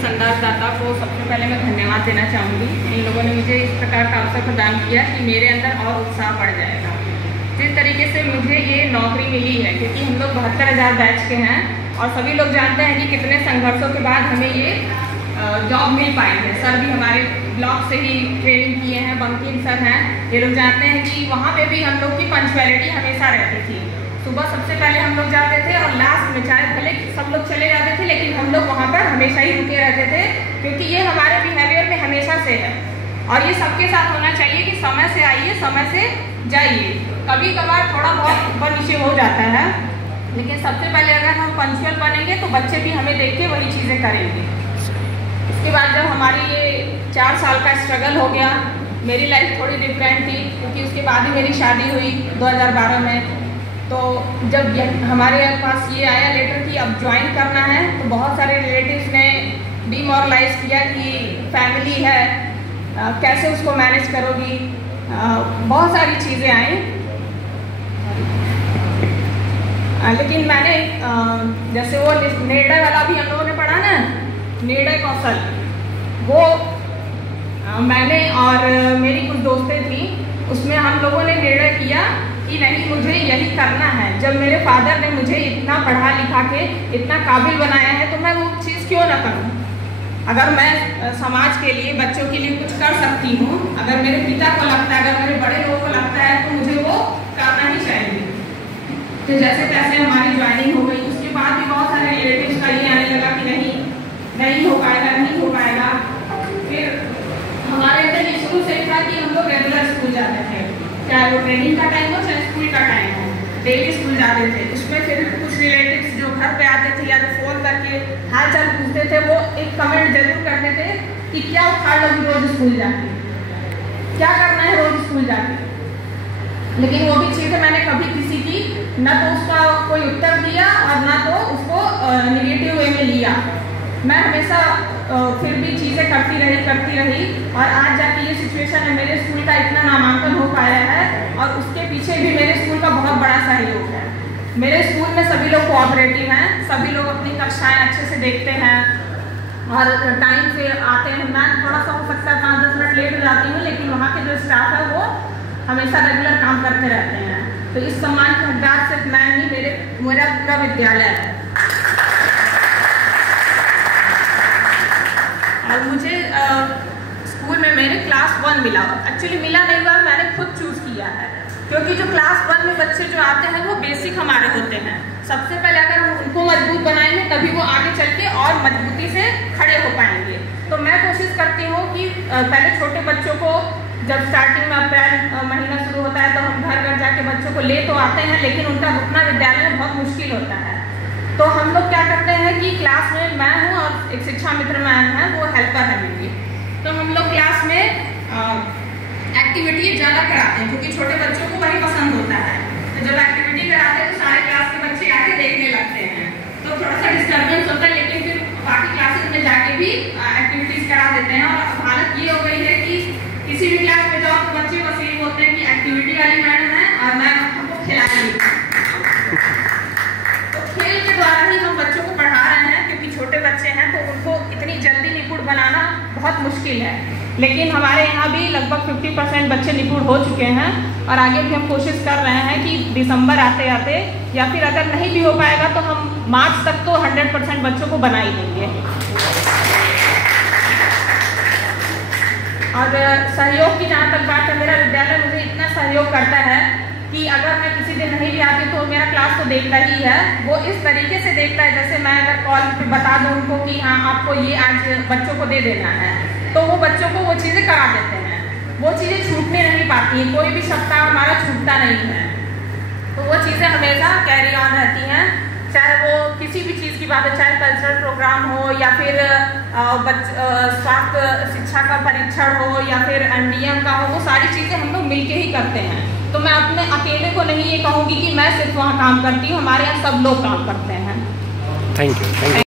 संवाददाता को सबसे पहले मैं धन्यवाद देना चाहूँगी। इन लोगों ने मुझे इस प्रकार का अवसर प्रदान किया कि मेरे अंदर और उत्साह बढ़ जाएगा। जिस तरीके से मुझे ये नौकरी मिली है, क्योंकि हम लोग 72,000 बैच के हैं और सभी लोग जानते हैं कि कितने संघर्षों के बाद हमें ये जॉब मिल पाई है। सर भी हमारे ब्लॉक से ही ट्रेनिंग किए हैं, बंकिम सर हैं, ये लोग जानते हैं कि वहाँ पे भी हम लोग की पंक्चुअलिटी हमेशा रहती थी। सुबह सबसे पहले हम लोग जाते थे और लास्ट में चाहे भले सब लोग चले जाते थे, लेकिन हम लोग वहाँ पर हमेशा ही रुके रहते थे, क्योंकि ये हमारे बिहेवियर में हमेशा से है और ये सबके साथ होना चाहिए कि समय से आइए, समय से जाइए। कभी कभार थोड़ा बहुत ऊपर नीचे हो जाता है, लेकिन सबसे पहले अगर हम पंक्चुअल बनेंगे तो बच्चे भी हमें देख के वही चीज़ें करेंगे। इसके बाद जब हमारी ये 4 साल का स्ट्रगल हो गया, मेरी लाइफ थोड़ी डिफरेंट थी, क्योंकि उसके बाद ही मेरी शादी हुई 2012 में। तो जब हमारे पास ये आया लेटर कि अब ज्वाइन करना है, तो बहुत सारे रिलेटिव्स ने डिमोरलाइज किया कि फैमिली है, कैसे उसको मैनेज करोगी, बहुत सारी चीज़ें आई। लेकिन मैंने जैसे वो निर्णय वाला भी हम लोगों ने पढ़ा ना, निर्णय कौशल, वो मैंने और मेरी कुछ दोस्तें थी, उसमें हम लोगों ने निर्णय किया कि नहीं, मुझे यही करना है। जब मेरे फादर ने मुझे इतना पढ़ा लिखा के इतना काबिल बनाया है, तो मैं वो चीज़ क्यों ना करूं। अगर मैं समाज के लिए, बच्चों के लिए कुछ कर सकती हूँ, अगर मेरे पिता को लगता है, अगर मेरे बड़े लोगों को लगता है, तो मुझे वो करना ही चाहिए। तो जैसे तैसे हमारी ज्वाइनिंग हो गई। उसके बाद भी बहुत सारे रिलेटिव्स का ये आने लगा कि नहीं हो पाएगा, नहीं हो पाएगा। फिर हमारे अंदर ये शुरू से था कि हम लोग रेगुलर स्कूल जाते थे, चाहे वो ट्रेनिंग का टाइम हो चाहे स्कूल का टाइम हो, डेली स्कूल जाते थे। उसमें फिर कुछ रिलेटिव्स जो घर पे आते थे या तो फोन करके हाल चाल पूछते थे, वो एक कमेंट जरूर करते थे कि क्या उखाड़ लोगी रोज स्कूल जाके, क्या करना है रोज स्कूल जाके। लेकिन वो भी चीज़ें मैंने कभी किसी की न तो उसका कोई उत्तर दिया और ना तो उसको निगेटिव वे में लिया। मैं हमेशा फिर भी चीज़ें करती रही और आज जाके ये सिचुएशन है, मेरे स्कूल का इतना नामांकन हो पाया है और उसके पीछे भी मेरे स्कूल का बहुत बड़ा सहयोग है। मेरे स्कूल में सभी लोग कोऑपरेटिव हैं, सभी लोग अपनी कक्षाएं अच्छे से देखते हैं और टाइम से आते हैं। मैं थोड़ा सा हो सकता है 5-10 मिनट लेट हो जाती हूँ, लेकिन वहाँ के जो स्टाफ है वो हमेशा रेगुलर काम करते रहते हैं। तो इस सम्मान के हकदार सिर्फ मैं ही, मेरा पूरा विद्यालय है। और मुझे स्कूल में मेरे क्लास 1 मिला, एक्चुअली मिला नहीं हुआ, मैंने खुद चूज किया है, क्योंकि जो क्लास 1 में बच्चे जो आते हैं वो बेसिक हमारे होते हैं। सबसे पहले अगर हम उनको मजबूत बनाएंगे तभी वो आगे चल के और मजबूती से खड़े हो पाएंगे। तो मैं कोशिश करती हूँ कि पहले छोटे बच्चों को, जब स्टार्टिंग में अप्रैल महीना शुरू होता है तो हम घर घर जाके बच्चों को ले तो आते हैं, लेकिन उनका रुकना विद्यालय में बहुत मुश्किल होता है। तो हम लोग क्या करते हैं कि क्लास में मैं हूँ और एक शिक्षा मित्र मैम है, वो हेल्पर है मेरी। तो हम लोग क्लास में एक्टिविटी ज़्यादा कराते हैं, क्योंकि छोटे बच्चों को वही पसंद होता है। तो जब एक्टिविटी कराते हैं तो सारे क्लास के बच्चे आके देखने लगते हैं, तो थोड़ा सा डिस्टर्बेंस होता है, लेकिन फिर बाकी क्लासेस में जाके भी एक्टिविटीज़ करा देते हैं। और हालत ये हो गई है कि किसी भी क्लास में जाओ तो बच्चे बस यही बोलते हैं कि एक्टिविटी वाली मैडम है और मैम हमको खिलाएंगी। तो खेल के द्वारा ही हम बच्चों को पढ़ा रहे हैं, क्योंकि छोटे बच्चे हैं तो उनको इतनी जल्दी निपुण बनाना बहुत मुश्किल है। लेकिन हमारे यहाँ भी लगभग 50% बच्चे निपुण हो चुके हैं और आगे भी हम कोशिश कर रहे हैं कि दिसंबर आते आते, या फिर अगर नहीं भी हो पाएगा तो हम मार्च तक तो 100% बच्चों को बना ही देंगे। और सहयोग की जहाँ तक बात है, मेरा विद्यालय मुझे इतना सहयोग करता है कि अगर मैं किसी दिन नहीं भी आती तो मेरा क्लास तो देखता ही है। वो इस तरीके से देखता है, जैसे मैं अगर कॉल पे बता दूँ उनको कि हाँ आपको ये आज बच्चों को दे देना है, तो वो बच्चों को वो चीज़ें करा देते हैं। वो चीज़ें छूटने नहीं पाती हैं, कोई भी सप्ताह हमारा छूटता नहीं है। तो वो चीज़ें हमेशा कैरी ऑन रहती हैं, चाहे वो किसी भी चीज़ की बात हो, चाहे कल्चरल प्रोग्राम हो या फिर स्वास्थ्य शिक्षा का परीक्षण हो या फिर एनडीएम का हो, वो सारी चीज़ें हम लोग मिलके ही करते हैं। तो मैं अपने अकेले को नहीं ये कहूँगी कि मैं सिर्फ वहाँ काम करती हूँ, हमारे यहाँ सब लोग काम करते हैं। Thank you.